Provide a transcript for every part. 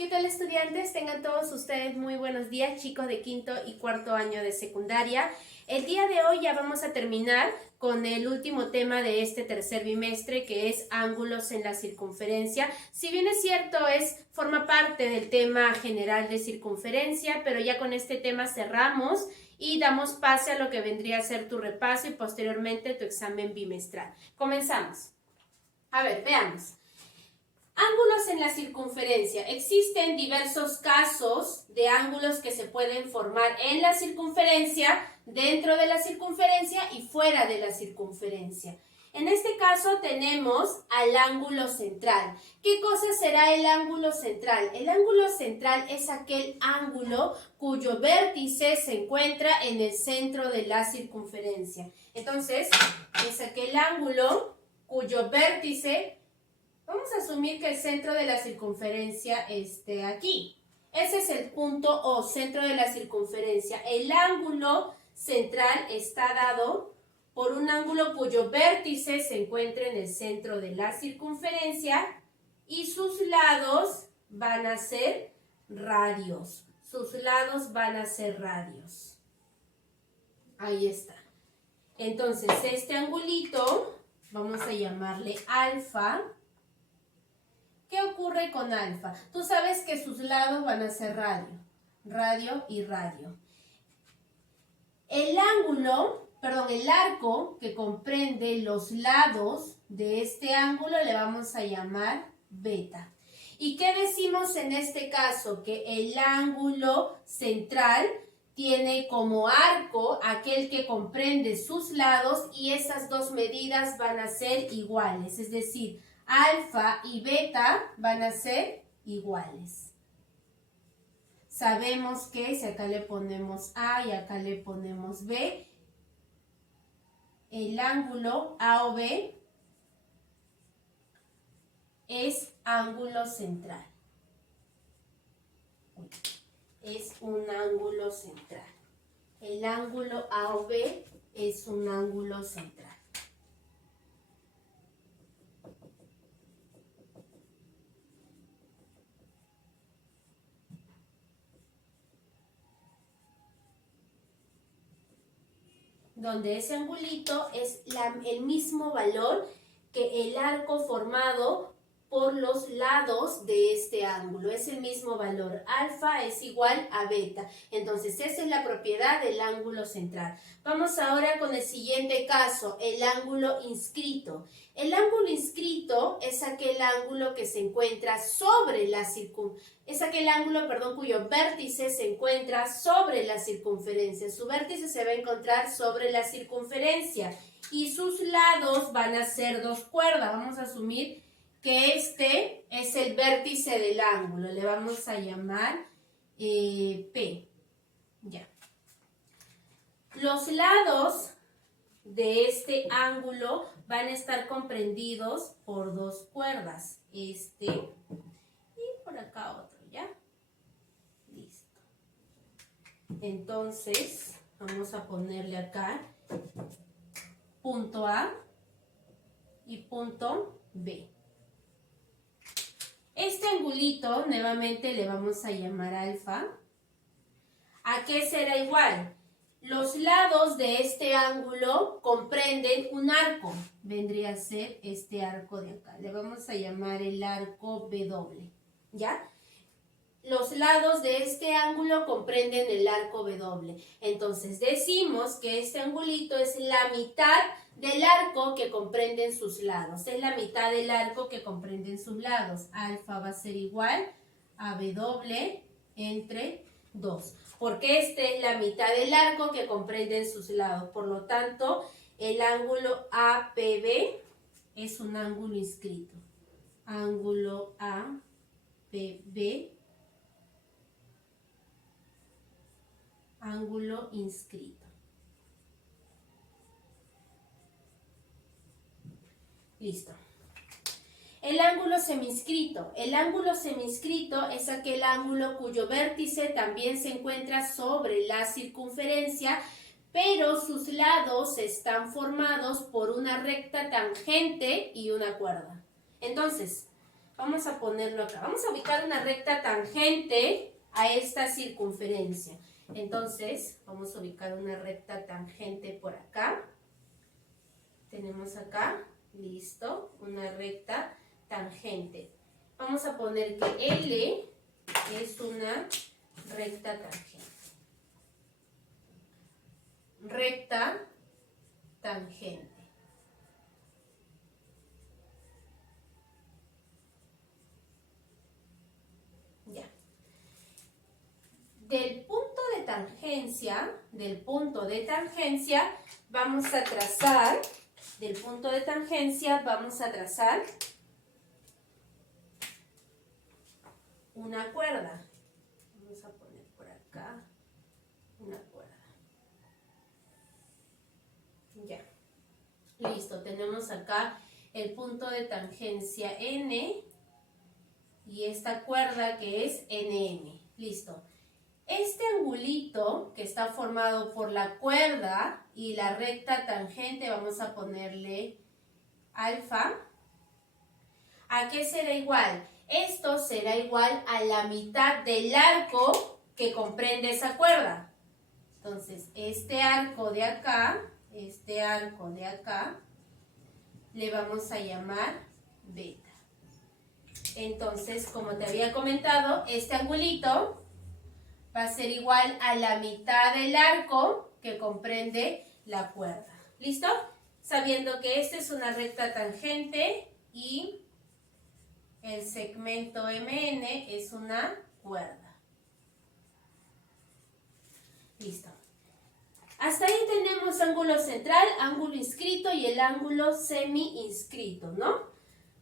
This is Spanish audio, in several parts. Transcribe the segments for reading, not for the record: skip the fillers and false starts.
¿Qué tal, estudiantes? Tengan todos ustedes muy buenos días, chicos de quinto y cuarto año de secundaria. El día de hoy ya vamos a terminar con el último tema de este tercer bimestre, que es ángulos en la circunferencia. Si bien es cierto, forma parte del tema general de circunferencia, pero ya con este tema cerramos y damos pase a lo que vendría a ser tu repaso y posteriormente tu examen bimestral. Comenzamos. A ver, veamos. Ángulos en la circunferencia. Existen diversos casos de ángulos que se pueden formar en la circunferencia, dentro de la circunferencia y fuera de la circunferencia. En este caso tenemos al ángulo central. ¿Qué cosa será el ángulo central? El ángulo central es aquel ángulo cuyo vértice se encuentra en el centro de la circunferencia. Entonces, es aquel ángulo cuyo vértice, vamos a asumir que el centro de la circunferencia esté aquí. Ese es el punto O, centro de la circunferencia. El ángulo central está dado por un ángulo cuyo vértice se encuentra en el centro de la circunferencia y sus lados van a ser radios. Sus lados van a ser radios. Ahí está. Entonces, este angulito, vamos a llamarle alfa. ¿Qué ocurre con alfa? Tú sabes que sus lados van a ser radio, radio y radio. El arco que comprende los lados de este ángulo le vamos a llamar beta. ¿Y qué decimos en este caso? Que el ángulo central tiene como arco aquel que comprende sus lados y esas dos medidas van a ser iguales, es decir, alfa y beta van a ser iguales. Sabemos que si acá le ponemos A y acá le ponemos B, el ángulo AOB es ángulo central. Es un ángulo central. El ángulo AOB es un ángulo central. Donde ese angulito es el mismo valor que el arco formado por los lados de este ángulo. Es el mismo valor. Alfa es igual a beta. Entonces, esa es la propiedad del ángulo central. Vamos ahora con el siguiente caso, el ángulo inscrito. El ángulo inscrito es aquel ángulo que se encuentra sobre la cuyo vértice se encuentra sobre la circunferencia. Su vértice se va a encontrar sobre la circunferencia y sus lados van a ser dos cuerdas. Vamos a asumir que este es el vértice del ángulo. Le vamos a llamar P. Ya. Los lados de este ángulo van a estar comprendidos por dos cuerdas. Este y por acá otro, ¿ya? Listo. Entonces, vamos a ponerle acá punto A y punto B. Este angulito, nuevamente le vamos a llamar alfa. ¿A qué será igual? Los lados de este ángulo comprenden un arco. Vendría a ser este arco de acá. Le vamos a llamar el arco W. ¿Ya? Los lados de este ángulo comprenden el arco W. Entonces decimos que este angulito es la mitad del arco que comprenden sus lados. Es la mitad del arco que comprenden sus lados. Alfa va a ser igual a W entre 2. Porque este es la mitad del arco que comprenden sus lados. Por lo tanto, el ángulo APB es un ángulo inscrito. Ángulo APB, ángulo inscrito. Listo. El ángulo seminscrito. El ángulo seminscrito es aquel ángulo cuyo vértice también se encuentra sobre la circunferencia, pero sus lados están formados por una recta tangente y una cuerda. Entonces, Vamos a ponerlo acá. Vamos a ubicar una recta tangente a esta circunferencia. Entonces, vamos a ubicar una recta tangente por acá. Tenemos acá, listo, una recta tangente. Vamos a poner que L es una recta tangente. Recta tangente. Ya. Del punto de tangencia, vamos a trazar, una cuerda. Vamos a poner por acá una cuerda. Ya. Listo, tenemos acá el punto de tangencia N y esta cuerda que es NM. Listo. Este angulito que está formado por la cuerda y la recta tangente, vamos a ponerle alfa. ¿A qué será igual? Esto será igual a la mitad del arco que comprende esa cuerda. Entonces, este arco de acá, le vamos a llamar beta. Entonces, como te había comentado, este angulito va a ser igual a la mitad del arco que comprende la cuerda. ¿Listo? Sabiendo que esta es una recta tangente y el segmento MN es una cuerda. Listo. Hasta ahí tenemos ángulo central, ángulo inscrito y el ángulo semi-inscrito, ¿no?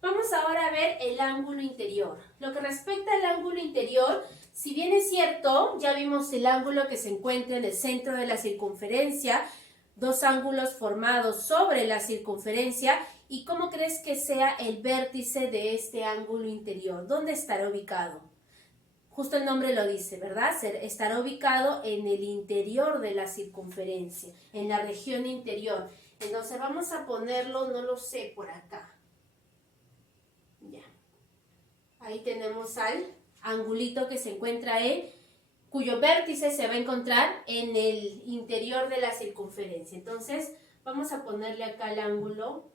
Vamos ahora a ver el ángulo interior. Lo que respecta al ángulo interior, si bien es cierto, ya vimos el ángulo que se encuentra en el centro de la circunferencia, dos ángulos formados sobre la circunferencia, ¿y cómo crees que sea el vértice de este ángulo interior? ¿Dónde estará ubicado? Justo el nombre lo dice, ¿verdad? Estará ubicado en el interior de la circunferencia, en la región interior. Entonces vamos a ponerlo, no lo sé, por acá. Ya. Ahí tenemos al angulito que se encuentra cuyo vértice se va a encontrar en el interior de la circunferencia. Entonces vamos a ponerle acá el ángulo.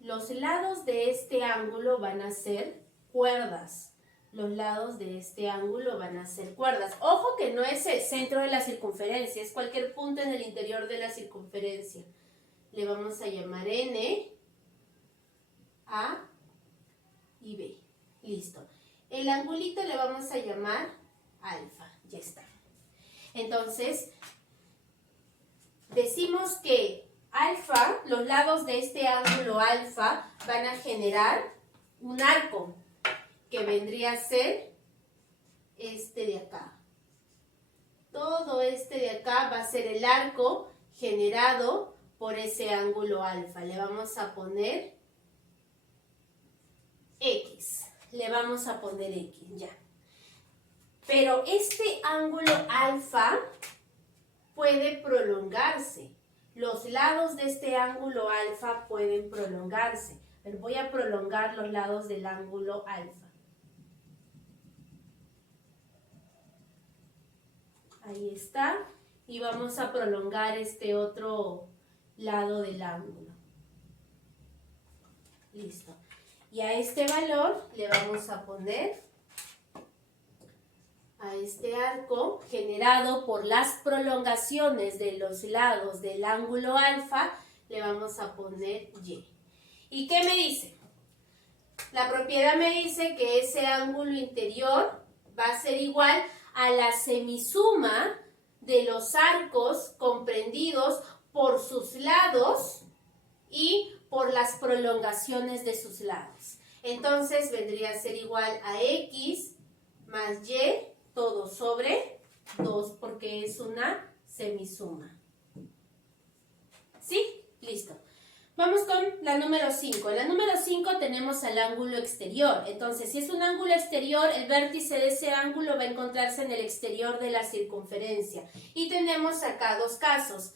Los lados de este ángulo van a ser cuerdas. Ojo que no es el centro de la circunferencia, es cualquier punto en el interior de la circunferencia. Le vamos a llamar N, A y B. Listo. El angulito le vamos a llamar alfa. Ya está. Entonces, decimos que alfa, los lados de este ángulo alfa van a generar un arco que vendría a ser este de acá. Todo este de acá va a ser el arco generado por ese ángulo alfa. Le vamos a poner X. Ya. Pero este ángulo alfa puede prolongarse. Los lados de este ángulo alfa pueden prolongarse. Voy a prolongar los lados del ángulo alfa. Ahí está. Y vamos a prolongar este otro lado del ángulo. Listo. Y a este valor le vamos a poner, a este arco generado por las prolongaciones de los lados del ángulo alfa, le vamos a poner Y. ¿Y qué me dice? La propiedad me dice que ese ángulo interior va a ser igual a la semisuma de los arcos comprendidos por sus lados y por las prolongaciones de sus lados. Entonces vendría a ser igual a X más Y todo sobre 2 porque es una semisuma. ¿Sí? Listo. Vamos con la número 5. En la número 5 tenemos el ángulo exterior. Entonces, si es un ángulo exterior, el vértice de ese ángulo va a encontrarse en el exterior de la circunferencia. Y tenemos acá dos casos.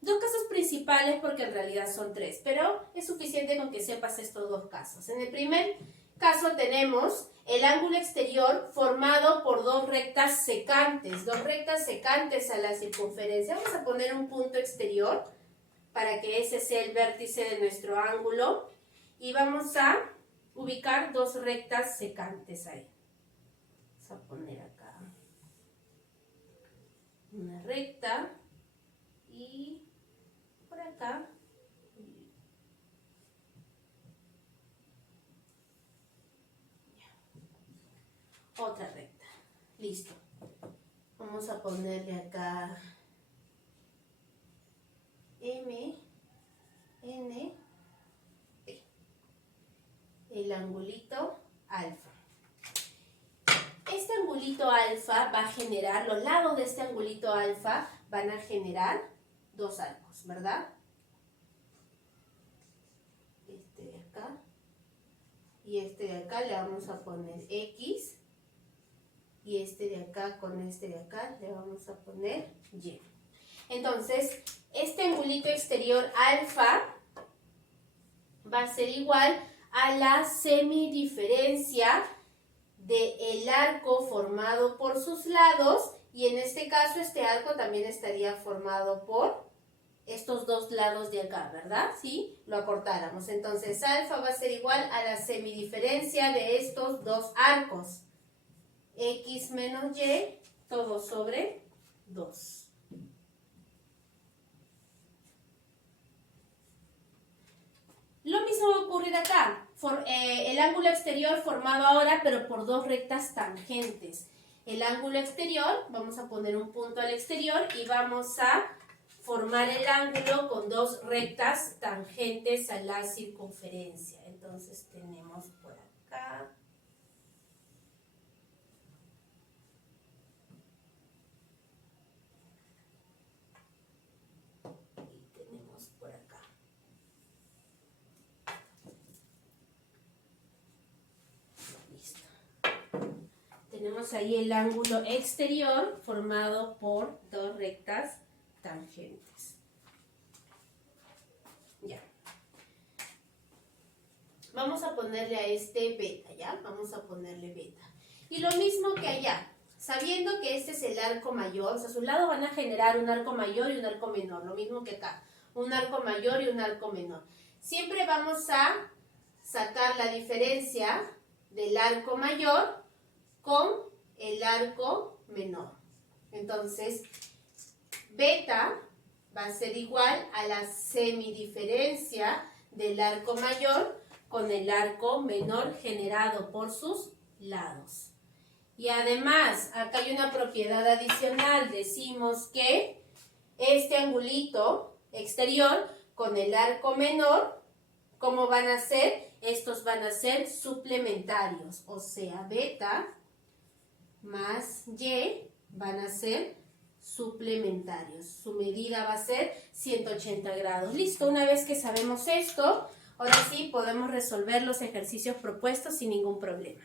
Dos casos principales porque en realidad son tres, pero es suficiente con que sepas estos dos casos. En el primer caso tenemos el ángulo exterior formado por dos rectas secantes a la circunferencia. Vamos a poner un punto exterior para que ese sea el vértice de nuestro ángulo y vamos a ubicar dos rectas secantes ahí. Vamos a poner acá una recta y por acá otra recta. Listo. Vamos a ponerle acá M, N, P. El angulito alfa. Este angulito alfa va a generar, los lados de este angulito alfa van a generar dos arcos, ¿verdad? Este de acá y este de acá le vamos a poner X. Y este de acá con este de acá le vamos a poner Y. Entonces, este angulito exterior alfa va a ser igual a la semidiferencia del arco formado por sus lados. Y en este caso, este arco también estaría formado por estos dos lados de acá, ¿verdad? Si lo acortáramos. Entonces, alfa va a ser igual a la semidiferencia de estos dos arcos. X menos Y, todo sobre 2. Lo mismo va a ocurrir acá. El ángulo exterior formado ahora, pero por dos rectas tangentes. El ángulo exterior, vamos a poner un punto al exterior y vamos a formar el ángulo con dos rectas tangentes a la circunferencia. Entonces tenemos por acá. Tenemos ahí el ángulo exterior formado por dos rectas tangentes. Ya. Vamos a ponerle a este beta, ¿ya? Vamos a ponerle beta. Y lo mismo que allá, sabiendo que este es el arco mayor, o sea, a sus lados van a generar un arco mayor y un arco menor, lo mismo que acá, un arco mayor y un arco menor. Siempre vamos a sacar la diferencia del arco mayor con el arco menor. Entonces, beta va a ser igual a la semidiferencia del arco mayor con el arco menor generado por sus lados. Y además, acá hay una propiedad adicional. Decimos que este angulito exterior con el arco menor, ¿cómo van a ser? Estos van a ser suplementarios, o sea, beta más Y van a ser suplementarios. Su medida va a ser 180 grados. Listo, una vez que sabemos esto, ahora sí podemos resolver los ejercicios propuestos sin ningún problema.